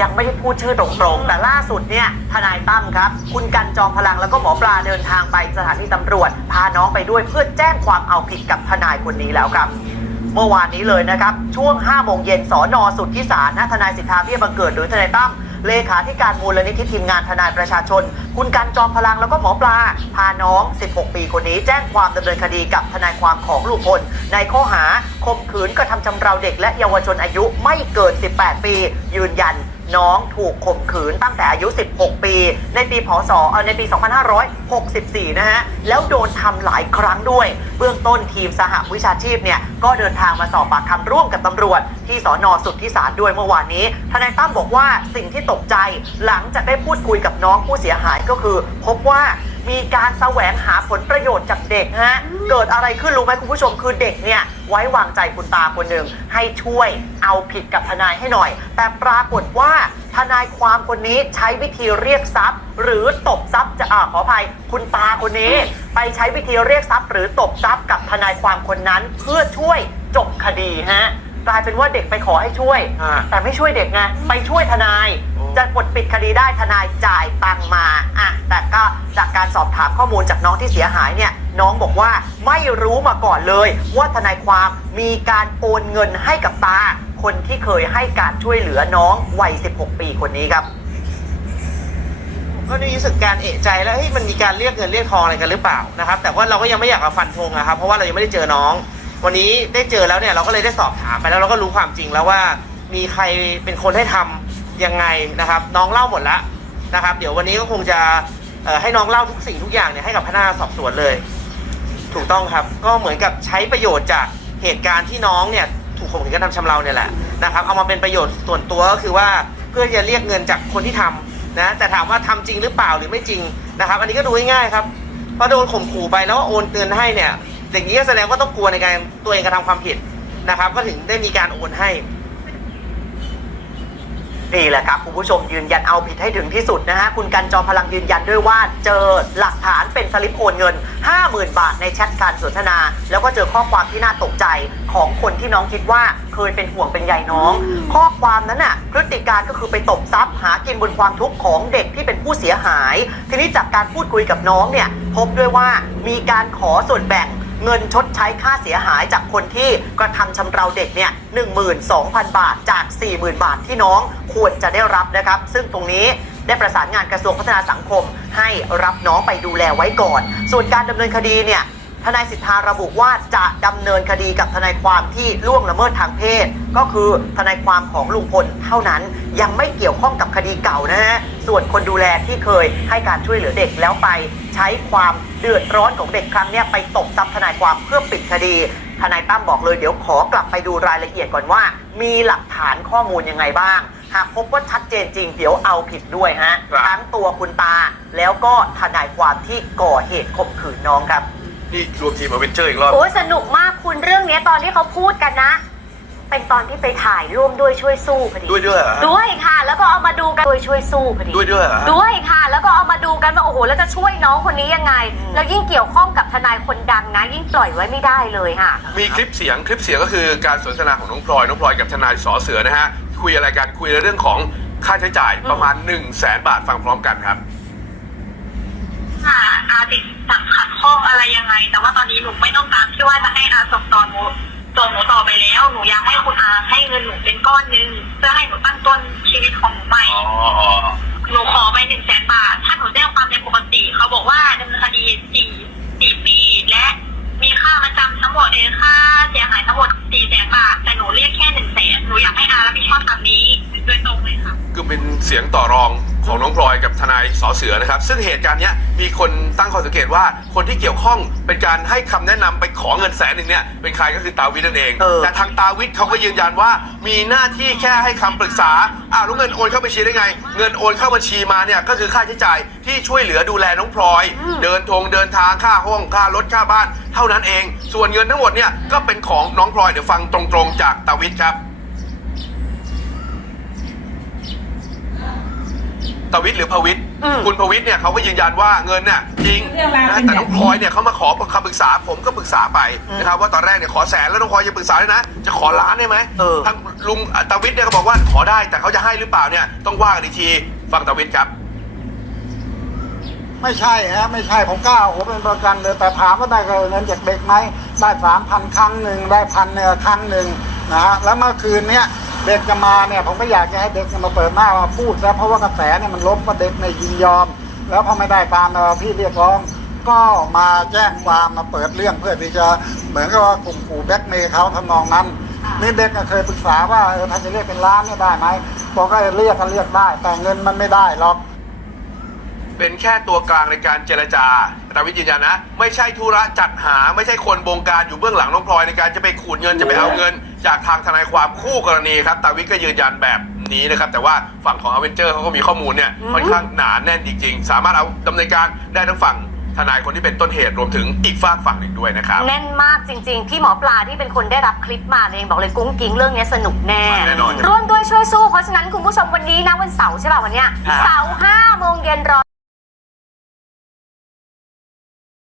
ยังไม่ได้พูดชื่อตรงๆ แต่ล่าสุดเนี่ยทนายตั้มครับ คุณกันจอมพลังแล้วก็หมอปลาเดินทางไปสถานีตำรวจ พาน้องไปด้วยเพื่อแจ้งความเอาผิดกับทนายคนนี้แล้วครับเมื่อวานนี้เลยนะครับ ช่วง 5 โมงเย็นสอนอสุดทธิสารนะทนายสิทธาเบี้ยบังเกิดหรือทนายตั้มเลขาธิการมูลนิธิทีมงานทนายประชาชน คุณกันจอมพลังแล้วก็หมอปลา พาน้อง 16 ปีคนนี้แจ้งความดำเนินคดีกับทนายความของลุงพล ในข้อหาข่มขืนกระทำชำเราเด็กและเยาวชนอายุไม่เกิน 18 ปี ยืนยัน น้องถูกข่มขืนตั้งแต่อายุ 16 ปี ในปีพศเอ่อในปี 2564 นะฮะ แล้วโดนทำหลายครั้งด้วย เบื้องต้นทีมสหวิชาชีพเนี่ย ก็เดินทางมาสอบปากคำร่วมกับตำรวจ ที่สอนอสุดที่สารด้วยเมื่อวานนี้ ทนายตั้มบอกว่าสิ่งที่ตกใจหลังจากได้พูดคุยกับน้องผู้เสียหายก็คือ พบว่ามีการแสวงหาผลประโยชน์จากเด็กฮะเกิดอะไรขึ้นรู้ไหมคุณผู้ชมคือเด็กเนี่ยไว้วางใจคุณตาคนหนึ่งให้ช่วยเอาผิดกับทนายให้หน่อย แต่ปรากฏว่าทนายความคนนี้ใช้วิธีเรียกทรัพย์ หรือตบทรัพย์จะอ่าขออภัยคุณตาคนนี้ ไปใช้วิธีเรียกทรัพย์ หรือตบทรัพย์กับทนายความคนนั้น เพื่อช่วยจบคดีฮะกลายเป็นว่าเด็กไปขอให้ช่วยอ่าแต่ไม่ช่วยเด็กไงไปช่วยทนายโอ้ จะปลดปิดคดีได้ทนายจ่ายตังมาอะแต่ก็จากการสอบถามข้อมูลจากน้องที่เสียหายเนี่ยน้องบอกว่าไม่รู้มาก่อนเลย ว่าทนายความมีการโอนเงินให้กับตา คนที่เคยให้การช่วยเหลือน้องวัย 16 ปีคนนี้ครับก็ได้รู้สึกการเอะใจแล้วเฮ้ยมันมีการเรียกเงินเรียกทองอะไรกันหรือเปล่านะครับแต่ว่าเราก็ยังไม่อยากมาฟันธงนะครับเพราะว่าเรายังไม่ได้เจอน้อง วันนี้ได้เจอแล้วเนี่ยเราก็เลยได้สอบถามไปแล้วเราก็รู้ความจริงแล้วว่า มีใครเป็นคนให้ทำ ยังไงนะครับ น้องเล่าหมดแล้วนะครับ เดี๋ยววันนี้ก็คงจะให้น้องเล่าทุกสิ่งทุกอย่างเนี่ยให้กับพนักงานสอบสวนเลย ถูกต้องครับ ก็เหมือนกับใช้ประโยชน์จากเหตุการณ์ที่น้องเนี่ยถูกข่มขืนกระทำชำเราเนี่ยแหละนะครับ เอามาเป็นประโยชน์ส่วนตัวก็คือว่าเพื่อจะเรียกเงินจากคนที่ทำนะแต่ถามว่าทำจริงหรือเปล่าหรือไม่จริงนะครับ อันนี้ก็ดูง่ายๆครับพอโดนข่มขู่ไปแล้วโอนเงินให้เนี่ยอย่างนี้ก็แสดงว่าต้องกลัวในการตัวเองกระทำความผิดนะครับ ก็ถึงได้มีการโอนให้ นี่แหละครับคุณผู้ชมยืนยันเอาผิดให้ถึงที่สุดนะฮะคุณกันจอมพลังยืนยันด้วยว่าเจอหลักฐานเป็นสลิปโอนเงิน 50,000 บาทในแชทการสนทนา แล้วก็เจอข้อความที่น่าตกใจของคนที่น้องคิดว่าเคยเป็นห่วงเป็นใยน้อง ข้อความนั้นน่ะพฤติการก็คือไปตบทรัพย์หากินบนความทุกข์ของเด็กที่เป็นผู้เสียหาย ทีนี้จากการพูดคุยกับน้องเนี่ยพบด้วยว่ามีการขอส่วนแบ่ง เงินชดใช้ค่าเสียหายจากคนที่กระทำชำเราเด็กเนี่ย12,000 บาทจาก 40,000 บาทที่น้องควรจะได้รับนะครับ ซึ่งตรงนี้ได้ประสานงานกระทรวงพัฒนาสังคม ให้รับน้องไปดูแลไว้ก่อน ส่วนการดำเนินคดีเนี่ย ทนายสิทธาระบุว่าจะดำเนินคดีกับทนายความที่ล่วงละเมิดทางเพศ ก็คือทนายความของลุงพลเท่านั้นยังไม่เกี่ยวข้องกับคดีเก่านะฮะส่วนคนดูแลที่เคยให้การช่วยเหลือเด็กแล้วไปใช้ความเดือดร้อนของเด็กครั้งเนี้ยไปตบทรัพย์ทนายความเพื่อปิดคดีทนายตั้มบอกเลยเดี๋ยวขอกลับไปดูรายละเอียดก่อนว่า มีหลักฐานข้อมูลยังไงบ้าง หากพบว่าชัดเจนจริงเดี๋ยวเอาผิดด้วยฮะครับ ทั้งตัวคุณตาแล้วก็ทนายความที่ก่อเหตุข่มขืนน้องครับ นี่รวมทีมอเวนเจอร์อีกรอบ โอ้ยสนุกมากคุณเรื่องเนี้ยตอนที่เขาพูดกันนะ เป็นตอนที่ไปถ่ายร่วมด้วยช่วยสู้พอดีด้วยด้วยเหรอฮะด้วยค่ะ แล้วก็เอามาดูกันด้วยช่วยสู้พอดีด้วยด้วยเหรอฮะ ด้วยค่ะ แล้วก็เอามาดูกันว่าโอ้โหแล้วจะช่วยน้องคนนี้ยังไง แล้วยิ่งเกี่ยวข้องกับทนายคนดังนะ ยิ่งปล่อยไว้ไม่ได้เลยค่ะ มีคลิปเสียงคลิปเสียงก็คือการสนทนาของน้องพลอยน้องพลอยกับทนายสอเสือนะฮะ คุยอะไรกันคุยในเรื่องของค่าใช้จ่ายประมาณ1 0 0 0 0แสนบาทฟังพร้อมกันครับ ค่ะอาติดสั แต่ว่าตอนนี้หนูไม่ต้องการที่ว่าจะให้อาส่งต่อหนูส่งหนูต่อไปแล้ว หนูอยากให้คุณอาให้เงินหนูเป็นก้อนหนึงเพื่อให้หนูตั้งต้นชีวิตของหนูใหม่ อ๋ออ๋อหนูขอไปหนึ่งแสนบาท ถ้าหนูแจ้งความในปกติ เขาบอกว่าดำเนินคดีสี่สี่ปี และมีค่ามาจำทั้งหมดเองค่าเสียหายทั้งหมดสี่แสนบาท แต่หนูเรียกแค่หนึ่งแสนหนูอยากให้อารับผิดชอบทางนี้โดยตรงเลยค่ะ คือเป็นเสียงต่อรอง ของน้องพลอยกับทนายสอเสือนะครับ ซึ่งเหตุการณ์เนี้ยมีคนตั้งข้อสังเกตว่าคนที่เกี่ยวข้องเป็นการให้คำแนะนำไปขอเงินแสนหนึ่งเนี่ยเป็นใครก็คือตาวิทย์นั่นเอง เออ แต่ทางตาวิทย์เขาก็ยืนยันว่า มีหน้าที่แค่ให้คำปรึกษาอ้าวแล้วเงินโอนเข้าบัญชีได้ไง เงินโอนเข้าบัญชีมาเนี่ยก็คือค่าใช้จ่ายที่ช่วยเหลือดูแลน้องพลอย เดินทงเดินทางค่าห้องค่ารถค่าบ้าน เท่านั้นเอง ส่วนเงินทั้งหมดเนี่ยก็เป็นของน้องพลอยเดี๋ยวฟังตรงๆจากตาวิทย์ครับ ตวิทย์หรือพวิทย์อืมคุณพวิทย์เนี่ยเขาก็ยืนยันว่าเงินเนี่ยจริงเรื่องราวนะเป็นแต่แบบน้องพลอยเนี่ยเขามาขอคำปรึกษาผมก็ปรึกษาไปนะครับว่าตอนแรกเนี่ยขอแสนแล้วน้องพลอยยังปรึกษาด้วยนะจะขอล้านได้ไหมเออ ทางลุงตาวิทย์เนี่ยก็บอกว่าขอได้แต่เขาจะให้หรือเปล่าเนี่ยต้องว่ากันอีกทีฟังตาวิทย์ครับ ไม่ใช่ฮะไม่ใช่ผมกล้าโอ้โหเป็นประกันเลยแต่ถามว่าได้เงินจากเด็กไหมได้สามพันครั้งหนึ่งได้พันเนี่ยครั้งหนึ่งนะฮะแล้วเมื่อคืนเนี้ย เด็กจะมาเนี่ยผมก็อยากจะให้เด็กมาเปิดหน้ามาพูดซะเพราะว่ากระแสเนี่ยมันลบว่าเด็กในยยินยอม แล้วพอไม่ได้ตามเอ่อพี่เรียกร้อง ก็มาแจ้งความมาเปิดเรื่องเพื่อที่จะเหมือนกับว่ากลุ่มขู่แบล็กเมย์เขาทำนองนั้นนี่เด็กก็เคยปรึกษาว่าเออถ้าจะเรียกเป็นล้านเนี่ยได้ไหมบอกก็เรียกก็เรียกได้ แต่เงินมันไม่ได้หรอกเป็นแค่ตัวกลางในการเจรจาตาวิทย์ยืนยันนะ ไม่ใช่ธุระจัดหา ไม่ใช่คนบงการอยู่เบื้องหลังน้องพลอยในการจะไปขูดเงินจะไปเอาเงิน จากทางทนายความคู่กรณีครับตาวิทย์ก็ยืนยันแบบนี้นะครับ แต่ว่าฝั่งของอเวนเจอร์เขาก็มีข้อมูลเนี่ยค่อนข้างหนาแน่นจริง ๆ สามารถเอาดำเนินการได้ทั้งฝั่งทนายคนที่เป็นต้นเหตุรวมถึงอีกฝากฝั่งหนึ่งด้วยนะครับ แน่นมากจริงๆ พี่หมอปลาที่เป็นคนได้รับคลิปมาเองบอกเลยกุ้งกิ้งเรื่องนี้สนุกแน่แน่นอน ร่วมด้วยช่วยสู้เพราะฉะนั้นคุณผู้ชมวันนี้นะวันเสาร์ใช่ป่ะวันเนี้ยครับเสาร์ห้าโมงเ